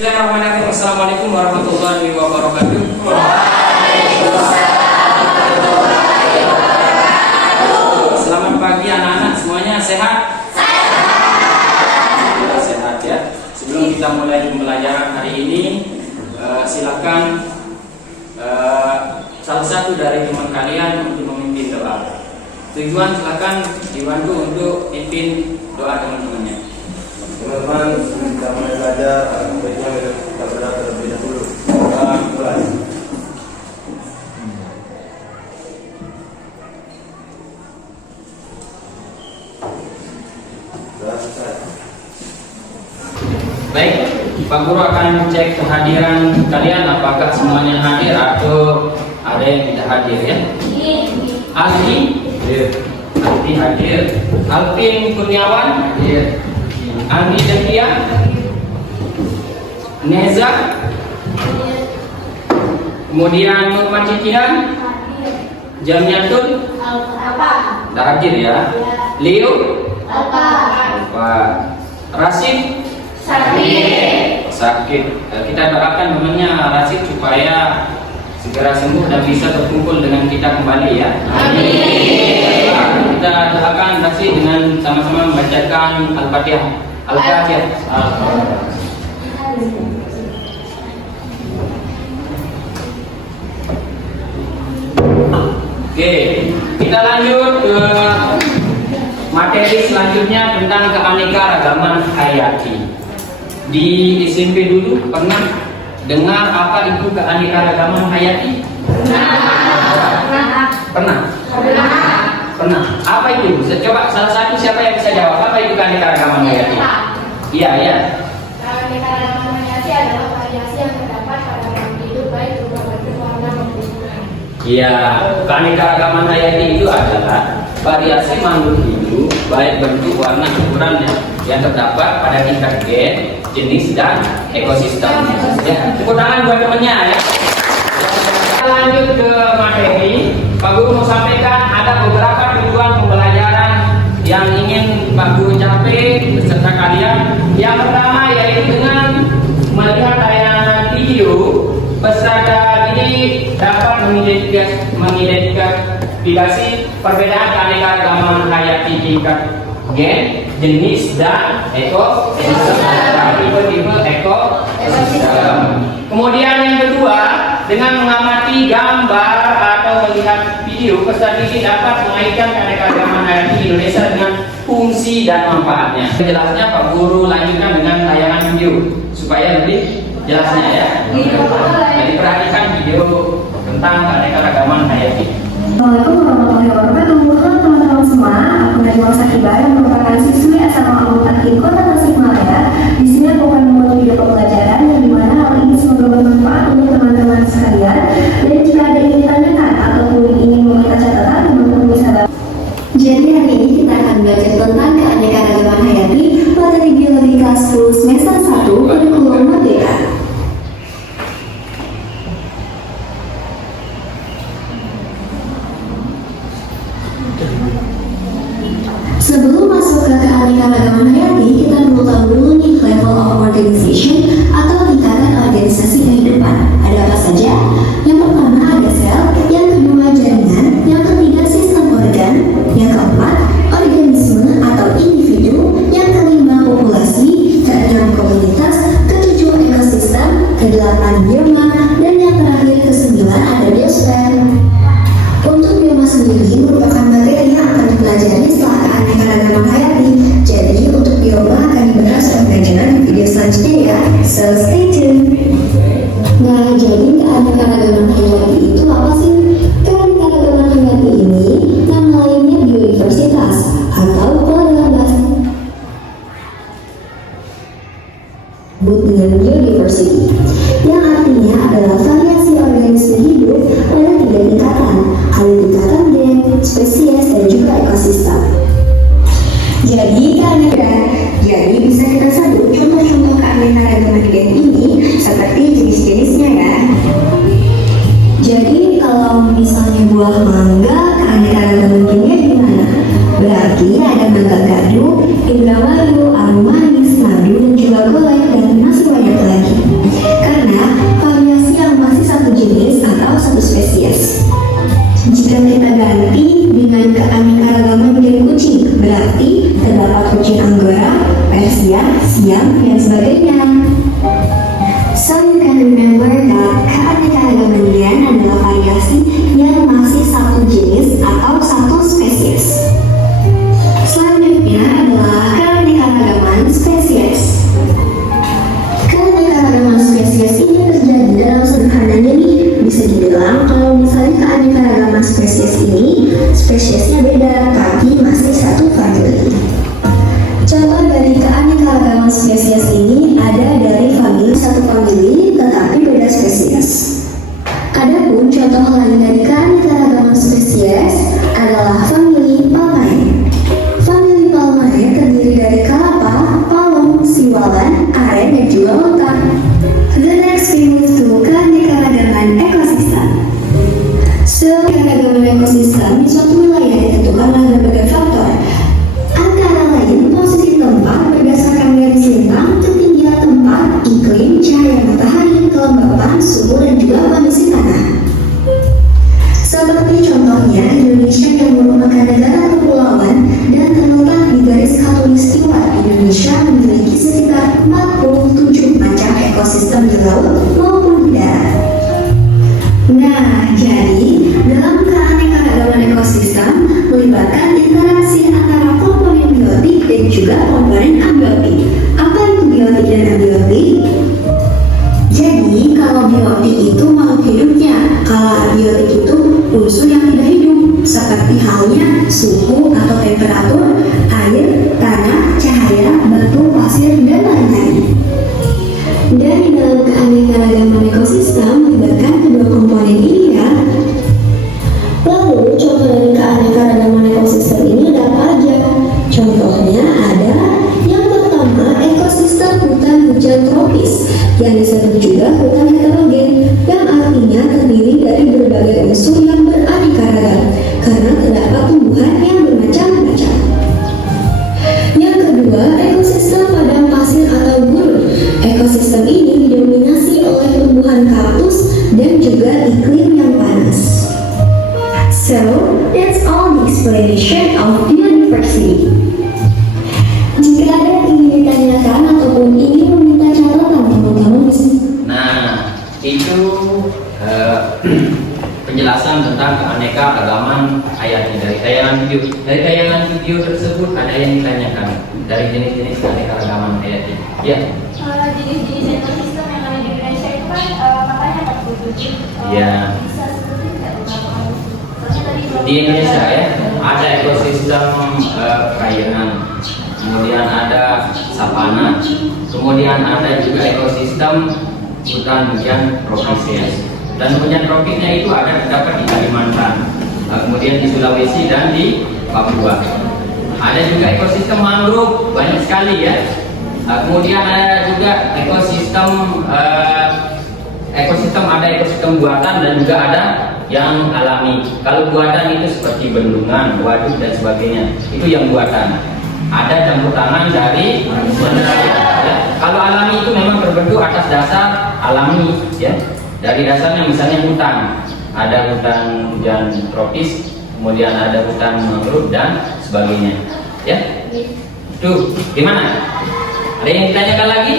Bismillahirrahmanirrahim. Assalamualaikum warahmatullahi wabarakatuh. Selamat pagi anak-anak semuanya, sehat? Sehat ya. Sebelum kita mulai pembelajaran hari ini, silakan salah satu dari teman kalian untuk memimpin doa. Tujuan silakan dibantu untuk pimpin doa teman-temannya. Teman-teman, kita mulai belajar, baiknya kita berdoa terlebih dahulu. Mulai. Baik, Pak Guru akan cek kehadiran kalian, apakah semuanya hadir atau ada yang tidak hadir ya. Aldi hadir. Alvin Kurniawan hadir. Andi Devia, Neza, kemudian Nurman Cician, Jamiatul, tidak hadir ya. Leo, Rasid, sakit. Kita doakan temannya Rasid supaya segera sembuh dan bisa berkumpul dengan kita kembali ya. Amin. Kita doakan Rasid dengan sama-sama membacakan Al-Fatihah. Al-Fatihah. Oke, kita lanjut ke materi selanjutnya tentang keanekaragaman hayati. Di SMP dulu pernah dengar apa itu keanekaragaman hayati? Pernah. Apa itu? Coba salah satu siapa yang bisa jawab apa itu keanekaragaman hayati? Iya ya. Keanekaragaman hayati adalah variasi yang terdapat pada makhluk hidup baik berupa bentuk, warna maupun ukuran. Iya, keanekaragaman hayati itu adalah variasi makhluk hidup baik bentuk, warna, ukurannya yang terdapat pada tingkat gen, jenis dan ekosistem. Ya, tepuk tangan buat temennya ya. Kita lanjut ke materi. Pak Guru mau sampaikan ada beberapa tujuan pembelajaran yang ingin Pak Guru capai beserta kalian. Yang pertama yaitu dengan melihat tayangan video, peserta ini dapat mengidentifikasi perbedaan keanekaragaman hayati tingkat gen, jenis dan ekosistem. Tipe-tipe ekosistem. Kemudian yang kedua, dengan mengamati gambar atau melihat video, peserta didik dapat mengaitkan keanekaragaman hayati Indonesia dengan fungsi dan manfaatnya. Jelasnya Pak Guru lanjutkan dengan tayangan video supaya lebih jelasnya ya. Jadi perhatikan video tentang keanekaragaman hayati. Assalamualaikum warahmatullahi wabarakatuh. Halo teman-teman semua, aku Najwa Sakiba yang merupakan siswi SMA Al-Mutakin Kota Tasikmalaya. Di sini aku akan membuat video pembelajaran yang dimana hal ini semoga bermanfaat untuk teman-teman sekalian. Dan jika ada yang ditanyakan ataupun ingin meminta catatan, teman-teman bisa dapat. Jadi hari ini kita akan belajar tentang keanekaragaman hayati materi biologi kelas 10 semester 1 kurikulum Merdeka. Sebelum masuk ke keanekaragaman hayati, kita perlu tahu dulu nih level of organization atau tingkatan organisasi kehidupan. Ada apa saja? Yang pertama ada sel, yang kedua jaringan, yang ketiga sistem organ, yang keempat organisme atau individu, yang kelima populasi, keenam komunitas, ketujuh ekosistem, kedelapan bioma, dan yang terakhir kesembilan ada biosfer. Untuk bioma sendiri merupakan materi yang akan dipelajari setelah keanekaragaman hayati. Jadi untuk bioma akan dibahas dalam pelajaran di video selanjutnya ya. So stay tuned. Nah, jadi keanekaragaman hayati itu apa sih? Keanekaragaman hayati ini nama lainnya biodiversitas atau kalau dalam bahasa disebut dengan biodiversity, yang artinya adalah variasi organisme hidup pada tiga tingkatan, tingkatan gen, spesies, dan juga ekosistem. Jadi bisa kita sebut contoh-contoh keanekaragaman gen ini seperti jenis-jenisnya ya. Jadi kalau misalnya buah mangga, keanekaragaman gennya gimana? Berarti ada mangga gadu, indramayu, arum manis, madu, dan juga golek, dan masih banyak lagi. berarti terdapat kucing Anggora, Persia, Siam, dan sebagainya. So you can remember that keanekaragaman lian adalah variasi yang masih satu jenis atau satu spesies. Selanjutnya adalah keanekaragaman spesies. Keanekaragaman spesies ini terjadi dalam sederhananya nih, bisa dibilang kalau misalnya keanekaragaman spesies ini spesiesnya beda tapi masih satu famili. Contoh dari keanekaragaman spesies ini ada dari satu famili tetapi beda spesies. Adapun contoh lain dari keanekaragaman spesies adalah famili Palmae. Famili Palmae terdiri dari kelapa, palem, siwalan, aren, dan juga lontar. The next we move to keanekaragaman ekosistem. So, keanekaragaman ekosistem di suatu wilayah ditentukan oleh berbagai faktor. Antara lain posisi tempat berdasarkan garis lintang, ketinggian tempat, iklim, cahaya matahari, kelembapan, suhu, dan juga kondisi tanah. Seperti contohnya Indonesia yang merupakan negara kepulauan dan terletak di garis khatulistiwa, Indonesia memiliki sekitar 47 macam ekosistem di laut maupun di darat. Nah, jadi dalam keanekaragaman ekosistem melibatkan interaksi antara komponen biotik dan juga komponen abiotik. Apa itu biotik dan abiotik? Jadi, kalau biotik itu makhluk hidupnya, kalau abiotik itu unsur yang tidak hidup, seperti halnya suhu atau temperatur, air, tanah, cahaya, batu, pasir, dan lain-lain. Dan di dalam keanekaragaman ekosistem melibatkan kedua komponen ini ya. Lalu contoh dari keanekaragaman ekosistem ini ada apa aja? Contohnya ada yang pertama ekosistem hutan hujan tropis yang disebut juga hutan heterogen, yang artinya terdiri dari berbagai unsur yang beraneka ragam karena terdapat tumbuhan yang bermacam-macam. Yang kedua, ekosistem padang pasir atau gurun. Ekosistem ini didominasi oleh tumbuhan kaktus dan juga iklim yang panas. So, that's all the explanation of biodiversity. Jika ada yang ingin ditanyakan ataupun ingin meminta catatan teman-teman. Nah, itu penjelasan tentang keanekaragaman hayati dari tayangan video. Dari tayangan video tersebut ada yang ditanyakan dari jenis-jenis keanekaragaman hayati. Ya. Jenis-jenis ekosistem yang ada di Indonesia itu kan makanya 47. Ya. Bisa sebutin nggak beberapa? Soalnya tadi belum Di Indonesia ya, ada ekosistem perairan, kemudian ada savana, kemudian ada juga ekosistem hutan hujan tropis ya. Dan hujan tropisnya itu ada terdapat di Kalimantan, kemudian di Sulawesi dan di Papua. Ada juga ekosistem mangrove, banyak sekali ya. Kemudian ada juga ekosistem ada ekosistem buatan dan juga ada yang alami. Kalau buatan itu seperti bendungan, waduk dan sebagainya, itu yang buatan. Ada campur tangan dari manusia. Ya. Kalau alami itu memang berbentuk atas dasar alami, ya. Dari dasarnya misalnya hutan, ada hutan hujan tropis, kemudian ada hutan mangrove dan sebagainya. Ya, tuh gimana? Ada yang ditanyakan lagi?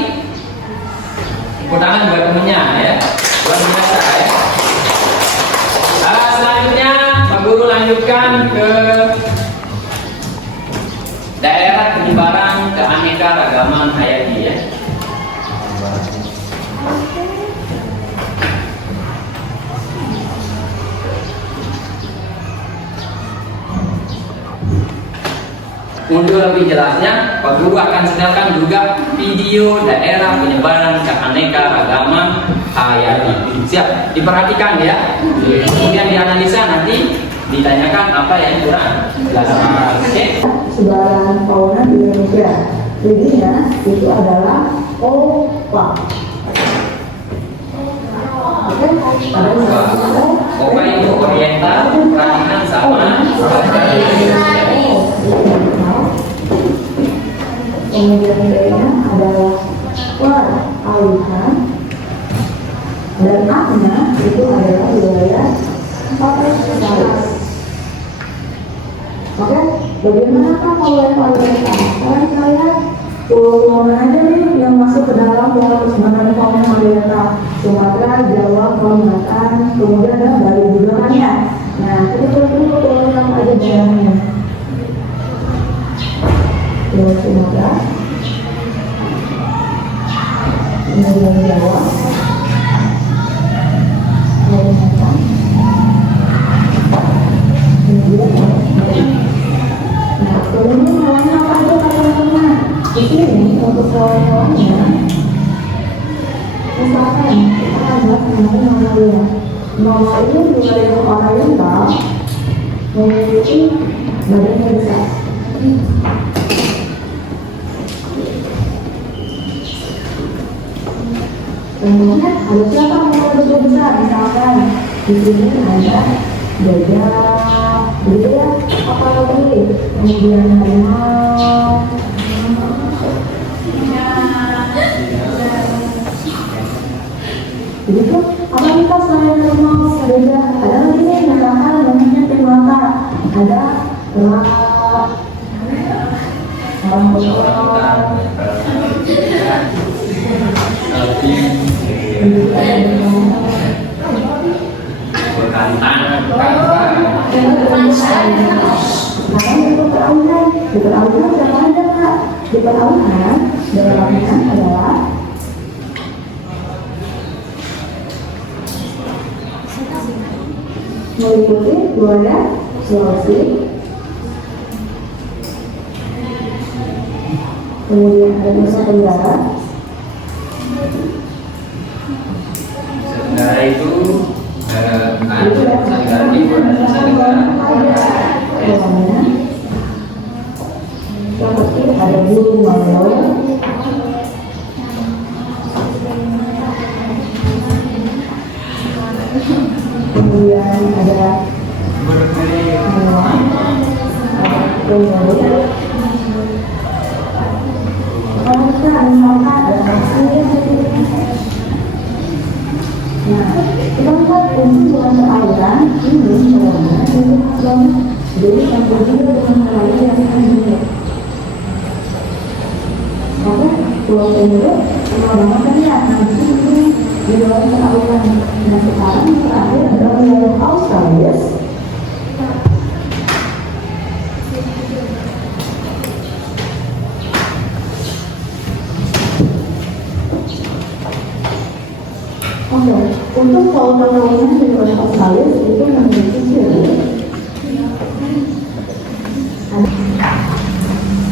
Tepuk tangan buat temennya, ya. Luar biasa, ya. Selanjutnya, Pak Guru lanjutkan ke daerah penyebaran keanekaragaman hayati, ya. Untuk lebih jelasnya, Pak Guru akan setelkan juga video daerah penyebaran keanekaragaman hayati. Siap, diperhatikan ya. Kemudian dianalisa, nanti ditanyakan apa yang kurang jelas. Oke. Sebaran fauna di Indonesia. Jadinya itu adalah opa. Opa itu oriental, perhatikan sama. Kemudian lainnya adalah alihan dan akna itu adalah wilayah Papua. Oke, Oke, bagaimanakah kalau level kita? Sekarang kita lihat pulau mana aja nih yang masuk ke dalam pulau sebenarnya fauna kontinental. Sumatera, Jawa, Kalimantan, kemudian ada Bali juga kan ya. Nah, kita lihat dulu pulau yang ada dalamnya. Pulau Sumatera, kemudian Jawa, Kalimantan, kemudian nah, kemudian hewannya apa aja teman-teman? Di sini untuk hewan-hewannya, misalkan kita ada namanya mamalia. Mamalia wilayah oriental memiliki badan yang besar. Kemudian ada siapa yang lebih besar? Misalkan di sini ada gajah, gitu ya, apa lagi? Kemudian harimau, begitu. Apa kita selain harimau, gajah? Ada lagi nih, misalkan namanya primata, ada kelak, orang di peraunan siapa aja kak? Di peraunan dalamnya adalah meliputi buaya Sulawesi, kemudian ada Nusa Tenggara. Sebenarnya itu ada Timur dan Nusa Tenggara. Seperti ada burung maleo, kemudian ada hewan, ada penyu, kalau kita ada pasir. Nah, kita lihat untuk bulan perairan ini hewannya itu banget, jadi campur juga dengan hewan yang lainnya. Oke, pulau Penyu sama banget kan ya. Nah, di sini di bawah peraunan. Nah, sekarang yang terakhir adalah wilayah Australia. Oke, untuk fauna-fauna di wilayah Australia itu memiliki ciri.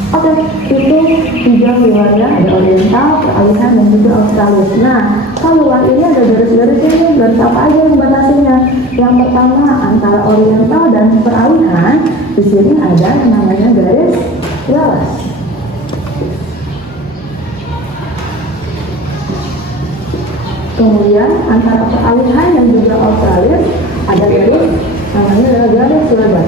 Oke, itu 3 wilayah, ada oriental, peralihan, dan juga Australis. Nah, kalau luar ini ada garis-garisnya nih, garis apa aja yang membatasinya? Yang pertama, antara oriental dan peralihan, di sini ada namanya garis Wallace. Kemudian, antara peralihan dan juga Australis, ada garis, namanya adalah garis Weber.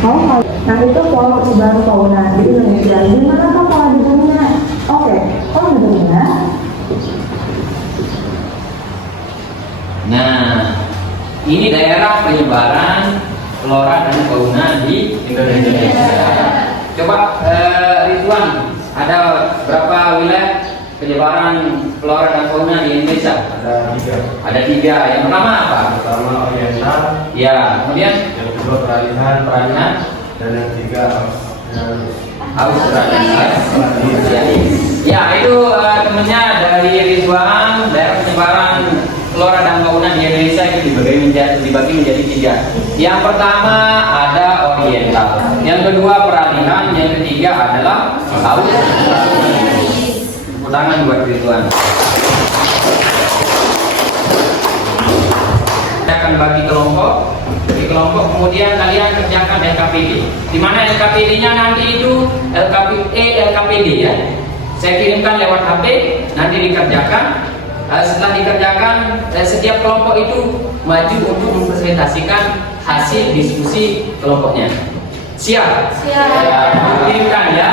Oh, nah itu pola persebaran fauna di Indonesia. Gimana kan pola di dunia? Oke, pola di dunia. Nah, ini daerah penyebaran flora dan fauna di Indonesia. Coba Ridwan, ada berapa wilayah penyebaran flora dan fauna di Indonesia? Ada 3. Yang pertama apa? Pertama oriental, Ya, kemudian yang kedua peralihan, dan yang ketiga Australia. Ya, itu temennya dari Ridwan, daerah penyebaran flora dan fauna di Indonesia itu dibagi menjadi 3. Yang pertama ada oriental, yang kedua peralihan, yang ketiga adalah Australia. Tangan buat Ridwan. Saya akan bagi kelompok, kemudian kalian kerjakan LKPD. Di mana LKPD-nya nanti itu LKPD ya. Saya kirimkan lewat HP, nanti dikerjakan. Setelah dikerjakan, setiap kelompok itu maju untuk mempresentasikan hasil diskusi kelompoknya. Siap? Siap. Kirimkan ya.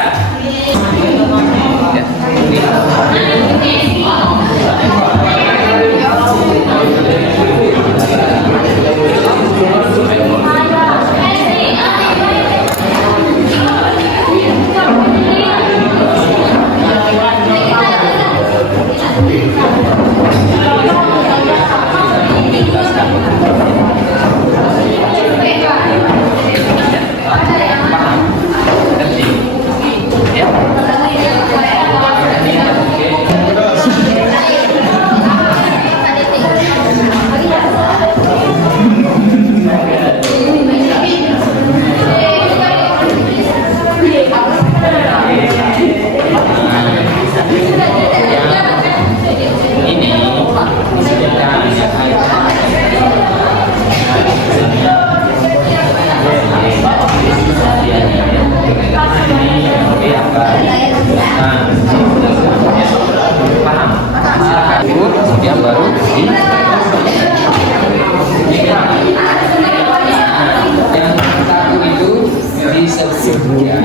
disebut ya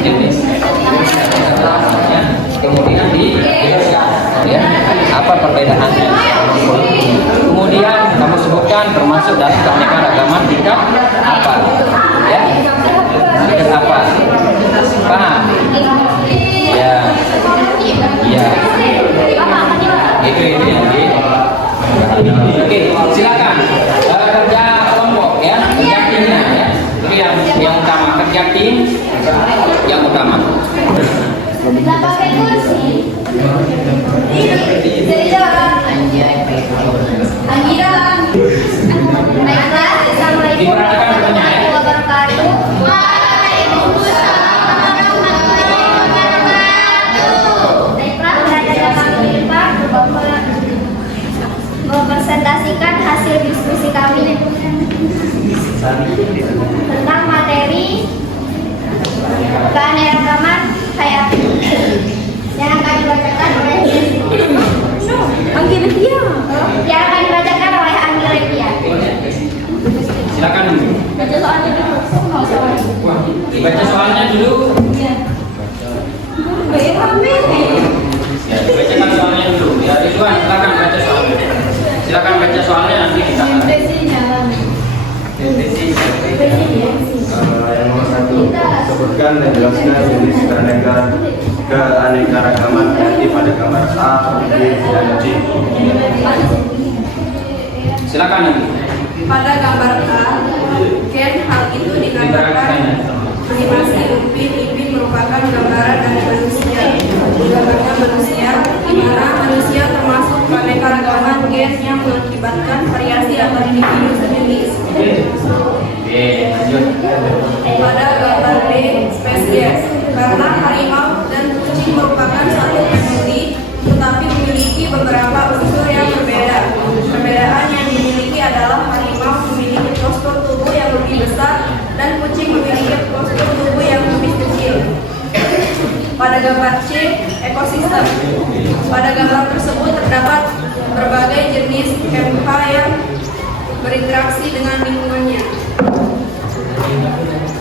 jenis ya. Kemudian dijelaskan ya apa perbedaannya. Kemudian kamu sebutkan termasuk dalam keanekaragaman tingkat apa ya, tingkat apa, paham ya ya itu yang di. Oke, silakan kerja kelompok ya, kerja timnya ya. Itu yang utama, kerja tim yang utama. Kita pakai kursi. Jadi orang Angira. Baiklah, assalamualaikum warahmatullahi wabarakatuh. Baiklah, saya kami Pak mempresentasikan hasil diskusi kami tentang materi keanekaragaman hayati yang akan dibacakan oleh Anggiletia. Yang akan dibacakan oleh Anggiletia. Silakan Baca soalnya dulu. dibaca soalnya dulu. Ya, dibacakan soalnya dulu. Ya, Ridwan, silakan baca soalnya. Silakan baca soalnya nanti kita. Yang nomor 1, sebutkan dan jelaskan jenis keanekaragaman hayati pada gambar A, B, dan C. Silakan nanti. Pada gambar A, hal itu dikabarkan primasi upin-ipin merupakan gambaran dari manusia. Gambarnya manusia, di mana manusia termasuk keanekaragaman gen yang mengakibatkan variasi antar individu sejenis. Oke, lanjut. Pada gambar B, spesies, karena harimau dan kucing merupakan satu famili, tetapi memiliki beberapa unsur yang berbeda. Perbedaan yang dimiliki adalah harimau memiliki postur tubuh yang lebih besar dan kucing memiliki postur tubuh yang lebih kecil. Pada gambar C, ekosistem. Pada gambar tersebut terdapat berbagai jenis kemha yang berinteraksi dengan lingkungannya.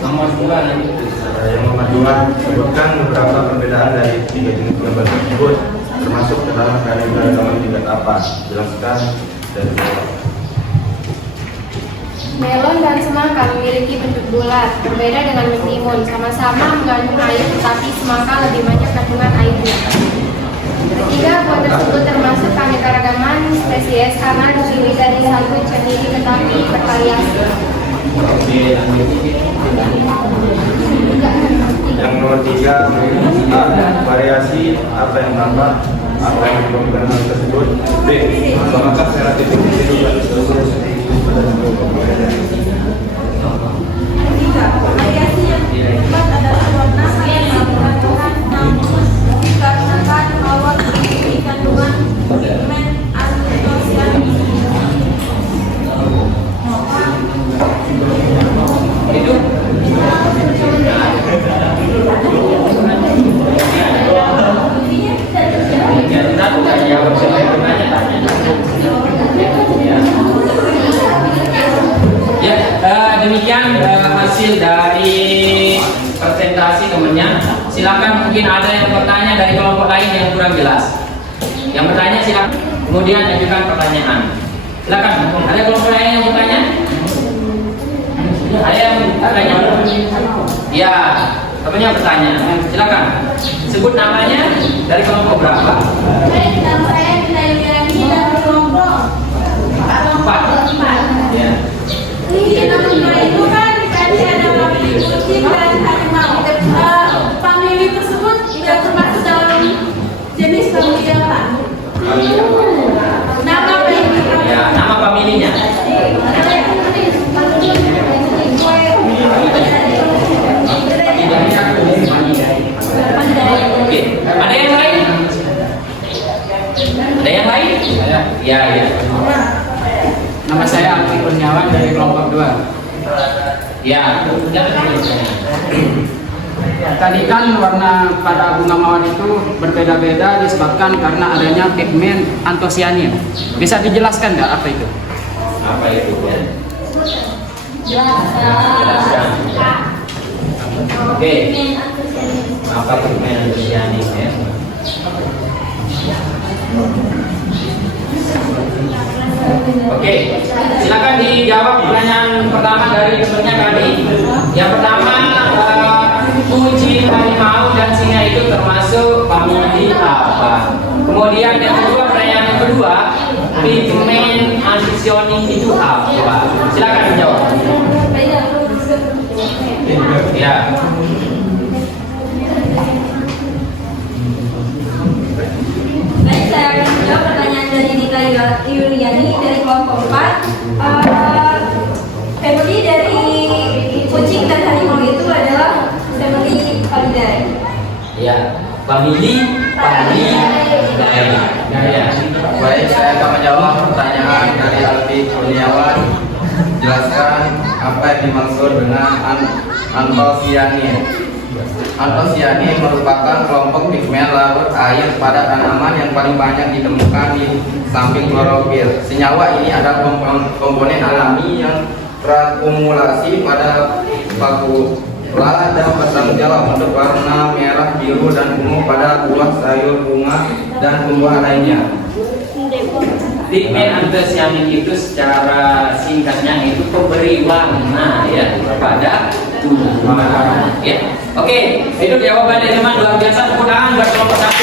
Nomor 2 nanti. Yang nomor 2, sebutkan beberapa perbedaan dari 3 jenis gambar tersebut, termasuk dalam keanekaragaman tingkat apa. Jelaskan dari bawah. Melon dan semangka memiliki bentuk bulat, berbeda dengan mentimun. Sama-sama mengandung air, tetapi semangka lebih banyak kandungan airnya. Ketiga, buah tersebut termasuk keanekaragaman spesies karena terdiri dari satu jenis tetapi bervariasi. Oke, lanjut. Yang nomor 3, variasi apa yang nampak, apa yang menyebabkan hal tersebut. B, apakah relatif individu pada seluruh Ketiga, variasi yang terlibat adalah warna namun dikarenakan bahwa memiliki kandungan pigmen antosianin. Itu ya, demikian hasil dari presentasi temannya. Silakan, mungkin ada yang bertanya dari kelompok lain yang kurang jelas. Yang bertanya silakan, kemudian ajukan pertanyaan. Silakan, ada kelompok lain yang bertanya? Ada yang bertanya? Ya, temannya bertanya. Silakan, sebut namanya, dari kelompok berapa? Saya lagi dari kelompok 4. Ya. Di nomor itu kan tadi ada famili kucing dan harimau. Famili tersebut tidak termasuk dalam jenis famili apa? Nama famili. Ya, nama familinya. Oke, ada yang lain? Ada yang lain? Ya, ya. Nama saya Alfi Kurniawan dari kelompok 2. Ya, Tadi kan warna pada bunga mawar itu berbeda-beda disebabkan karena adanya pigmen antosianin. Bisa dijelaskan nggak apa itu? apa itu? Jelaskan. Oke. Apa pigmen antosianin ya? Oke, silakan dijawab pertanyaan pertama dari temannya kami. Yang pertama, kucing, harimau, dan singa itu termasuk famili apa? Kemudian yang kedua, pertanyaan yang kedua, pigmen antosianin itu apa? Silakan dijawab. Ya. Baik, saya akan menjawab pertanyaan dari Dita Yuliani dari kelompok 4. Family dari kucing dan harimau itu adalah family Felidae. Ya, famili Gaya. Baik, saya akan menjawab pertanyaan dari Alfi Kurniawan. Jelaskan apa yang dimaksud dengan antosianin. Antosianin merupakan kelompok pigmen larut air pada tanaman yang paling banyak ditemukan di samping klorofil. Senyawa ini adalah komponen alami yang terakumulasi pada vakuola dan bertanggung jawab untuk warna merah, biru, dan ungu pada buah, sayur, bunga, dan tumbuhan lainnya. Pigmen antosianin itu secara singkatnya itu pemberi warna ya kepada tumbuhan. Ya. Oke, itu jawabannya teman luar biasa. Tepuk tangan buat kelompok 1.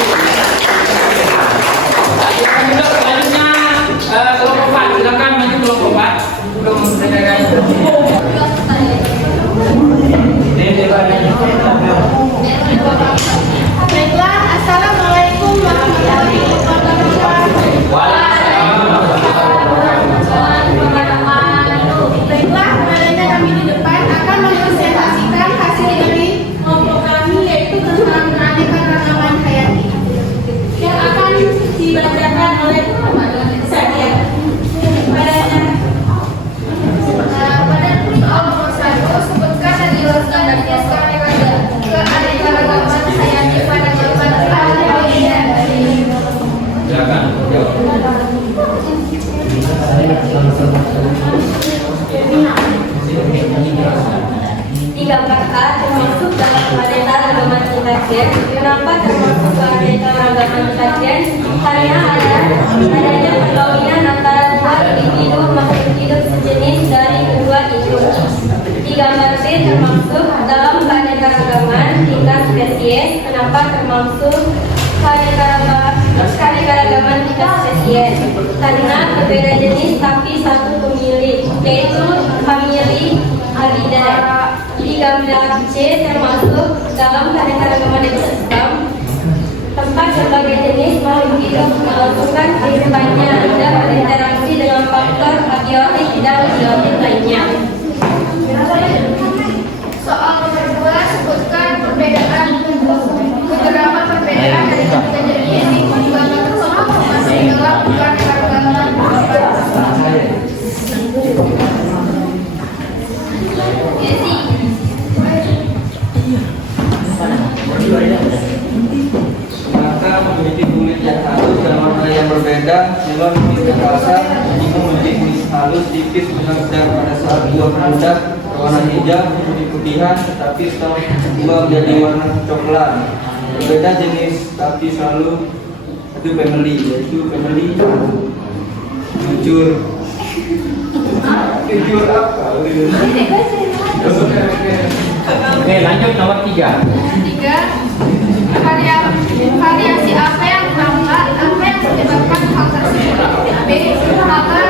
Silakan juga selanjutnya kelompok 4. Silakan maju kelompok 4. Belum selesai. Baiklah, assalamualaikum warahmatullahi wabarakatuh. Baiklah, kepadanya kami di depan akan mempresentasikan hasil dari kelompok kami, yaitu tentang keanekaragaman hayati yang akan dibacakan oleh saya. Pada kelompok 1 sebutkan dan jelaskan keanekaragaman hayati pada jawaban A. Silakan. Di gambar A termasuk dalam keanekaragaman citagen. Kenapa termasuk keanekaragaman citagen? Karena adanya perkawinan antara dua individu makhluk hidup sejenis dari kedua itu. Di gambar B termasuk dalam keanekaragaman tingkat spesies. Kenapa termasuk keanekaragaman tingkat spesies? Karena berbeda jenis tapi satu pemilik, yaitu famili Avidae. Di gambar C termasuk dalam keanekaragaman ekosistem. Tempat berbagai jenis makhluk hidup melakukan kehidupannya dan berinteraksi dengan faktor abiotik dan biotik lainnya. Soal nomor 2, sebutkan perbedaan beberapa perbedaan dari ketiga jenis ini gambar tersebut masih dalam keanekaragaman. Maka memiliki kulit yang halus dan warna yang berbeda. Melon memiliki rasa jika memiliki kulit halus tipis benar-benar pada saat buah meledak berwarna hijau memiliki putihan, tetapi setelah buah menjadi warna coklat. Berbeda jenis tapi selalu itu family, yaitu family jujur. Jujur apa? Oke, lanjut nomor 3. 3. Variasi apa yang nampak, apa yang menyebabkan hal tersebut? B. Maka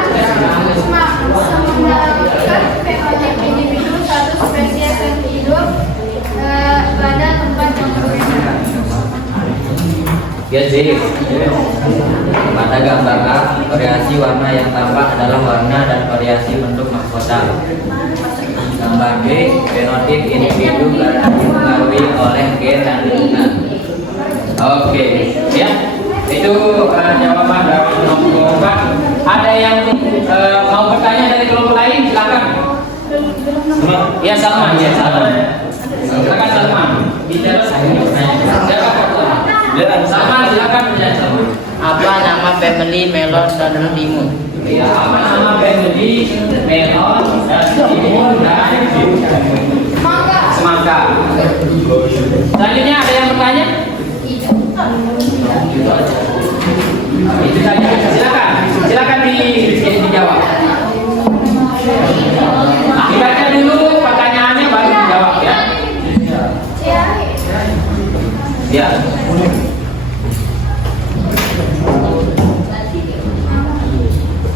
menyebabkan banyak individu satu spesies yang hidup pada tempat yang berbeda. Ya, jadi pada gambar A, variasi warna yang tampak adalah warna dan variasi bentuk mahkota. Gambar B, fenotip individu karena dipengaruhi oleh gen dan lingkungan. Oke, ya, itu jawaban dari kelompok 4. Ada yang mau bertanya dari kelompok lain? Silakan. Ya, Salman. Silakan Salman. Bicara saya bertanya. Salman, silakan bertanya. Apa nama family melon dan timun? Ya, apa nama family melon dan timun dan semangka? semangka. Selanjutnya ada yang bertanya? Itu saja. Silakan dijawab. Dibaca dulu pertanyaannya baru dijawab ya. Ya.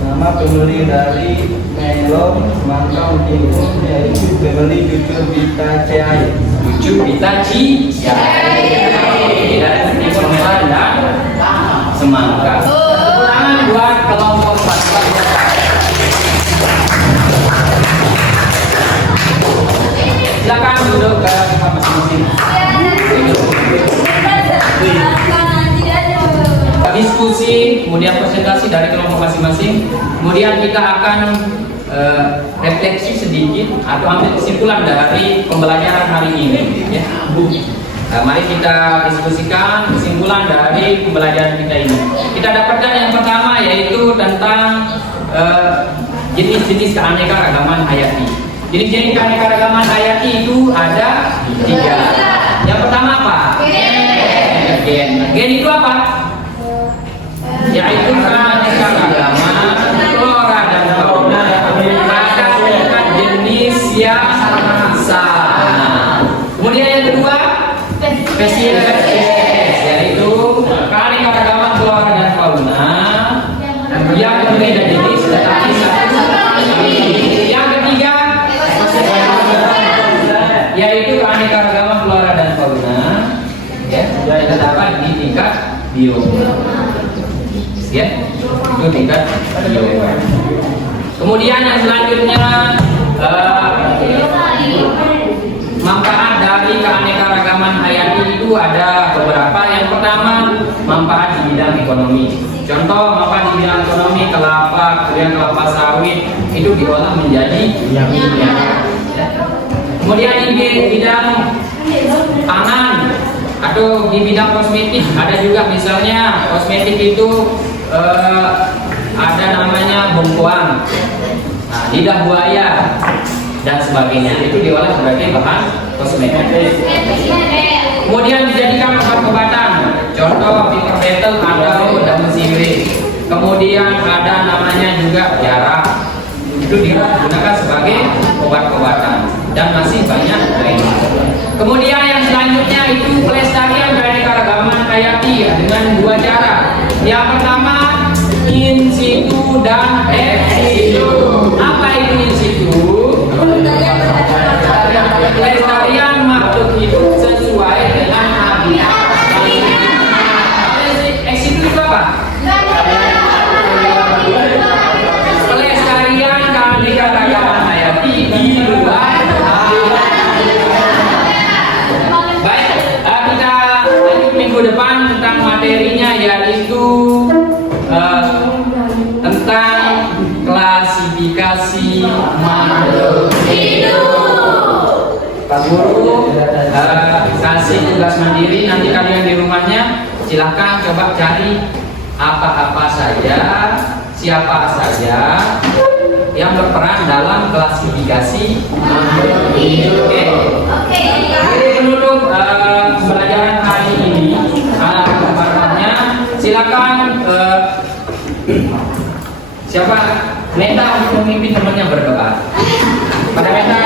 Nama pembeli dari melon semangka mentimun yaitu pembeli Cucu Pita Cai. Cucu Pita Cai. Dan semangka. Tepuk tangan buat kelompok satu. Silakan duduk ke tempat masing-masing. Diskusi, kemudian presentasi dari kelompok masing-masing. Kemudian kita akan refleksi sedikit atau ambil kesimpulan dari pembelajaran hari ini. Ya. Mari kita diskusikan kesimpulan dari pembelajaran kita ini. Kita dapatkan yang pertama yaitu tentang jenis-jenis keanekaragaman hayati. Jenis-jenis keanekaragaman hayati itu ada 3. Yang pertama apa? Gen. Gen itu apa? Yaitu keanekaragaman flora dan fauna pada tingkat jenis yang sama. Kemudian yang kedua, spesies, yaitu keanekaragaman flora dan fauna yang berbeda jenis tetapi satu. Yang ketiga, yaitu keanekaragaman flora dan fauna ya yang terdapat di tingkat bioma. Ya, itu tingkat bioma. Kemudian yang selanjutnya manfaat dari keanekaragaman hayati itu ada beberapa. Yang pertama, manfaat di bidang ekonomi. Contoh manfaat di bidang ekonomi, kelapa, kemudian kelapa sawit itu diolah menjadi minyak. Kemudian di bidang pangan atau di bidang kosmetik ada juga, misalnya kosmetik itu ada namanya bengkoang, lidah buaya dan sebagainya, itu diolah sebagai bahan kosmetik. Kemudian dijadikan obat-obatan, contoh piper betel atau daun sirih. Kemudian ada namanya juga jarak, itu digunakan sebagai obat-obatan dan masih banyak lainnya. Kemudian yang selanjutnya itu pelestarian keanekaragaman hayati dengan 2 cara. Yang pertama, in situ dan ex situ. Apa itu in situ? Pelestarian makhluk hidup sesuai dengan habitat. Ex situ itu apa? Pelestarian keanekaragaman hayati di luar habitat. Baik, kita lanjut minggu depan tentang materinya, yaitu tentang klasifikasi makhluk hidup. Pak Guru kasih tugas mandiri, nanti kalian di rumahnya silahkan coba cari apa-apa saja, siapa saja yang berperan dalam klasifikasi makhluk hidup. Oke. Penutup pembelajaran hari ini, silakan siapa Meta untuk memimpin temannya berdoa. Pada Meta